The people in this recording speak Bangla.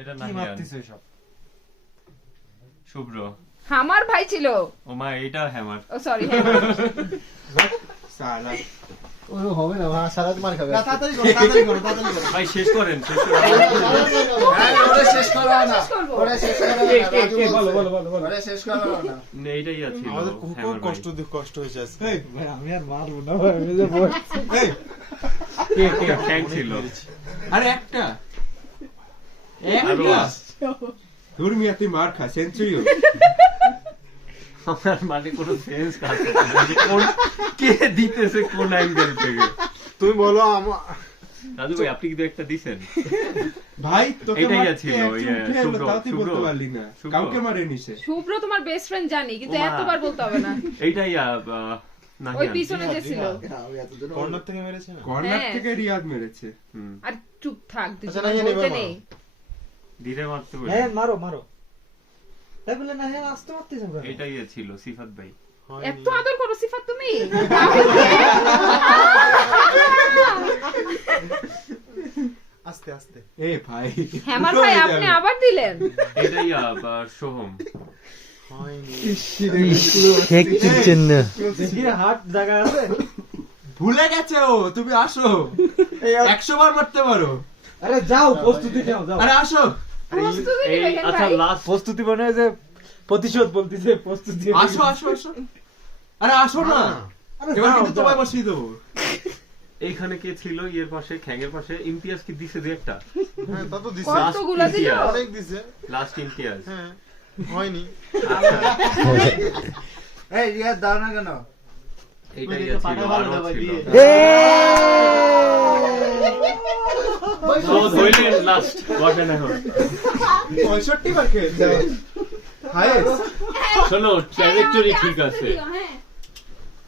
এটা না মারতেছে সব শুভ্র আমার ভাই ছিল ও মা এটা হ্যামার ও সরি হ্যামার সালা ও হবে না ভাই সালাদ মার খাবে তাড়াতাড়ি করো ভাই শেষ করেন ওরে শেষ করো না ওরে শেষ করো না কে বলো ওরে শেষ করো না এইটাই আছে আমাদের খুব কষ্ট হয়েছে আজকে ভাই আমি আর মারবো না ভাই আমি যে বলছি কে থ্যাঙ্ক ছিল আরে একটা ধর্মিয়া তুই মার খা সেঞ্চুরি আমার মানে কোনো সেন্স কাজ কোন কে দিতেছে কোন অ্যাঙ্গেল থেকে তুমি বলো দাদু ভাই আপনি কি একটা দিবেন ভাই তোকে এটাই ছিল শুভ্র তাও তুই বলতে পারলি না কাউকে মারেনি সে শুভ্র তোমার বেস্ট ফ্রেন্ড জানি কিন্তু এতবার বলতে হবে না এইটাই না ওই পিছনে যে ছিল কর্নার থেকে মেরেছে না কর্নার থেকে রিয়াদ মেরেছে আর চুপ থাক তুই আচ্ছা, না, ইয়ে বলতে নেবা নেই ধীরে মারতে বলে হ্যাঁ মারো তাই বলে না হ্যাঁ আসতে মারতেছ আমরা এইটাই ছিল সিফাত ভাই এত আদর করো সিফাত তুমি আস্তে আস্তে এ ভাই হ্যামার ভাই আপনি আবার দিলেন এটাই সোহম শেখ চিনছেন না দেখি হাত জায়গা আছে ভুলে গেছে ও তুমি আসো 100 বার মারতে পারো আরে যাও প্রস্তুতি নাও যাও আরে আসো প্রস্তুতি এই নিবেন আচ্ছা ভাই লাস্ট প্রস্তুতি মানে যে প্রতিশোধ বলতিছে প্রস্তুতি আসো আরে আসো না এবার কিন্তু তোমায় বসিয়ে দেবো এইখানে কে ছিল এর পাশে খ্যাঙের পাশে ইমতিয়াজ কি দিছে দু একটা হ্যাঁ তা তো কতগুলা দিল অনেক দিছে লাস্ট ইমতিয়াজ হ্যাঁ হয়নি এই রিয়াদ দাও না কেন এইটাই ছিল আরো ছিল তো ধইলেন লাস্ট বসেন এখন 65 বার খেয়েছে হাইয়েস্ট শোনো ট্র্যাজেক্টরি ঠিক আছে হ্যাঁ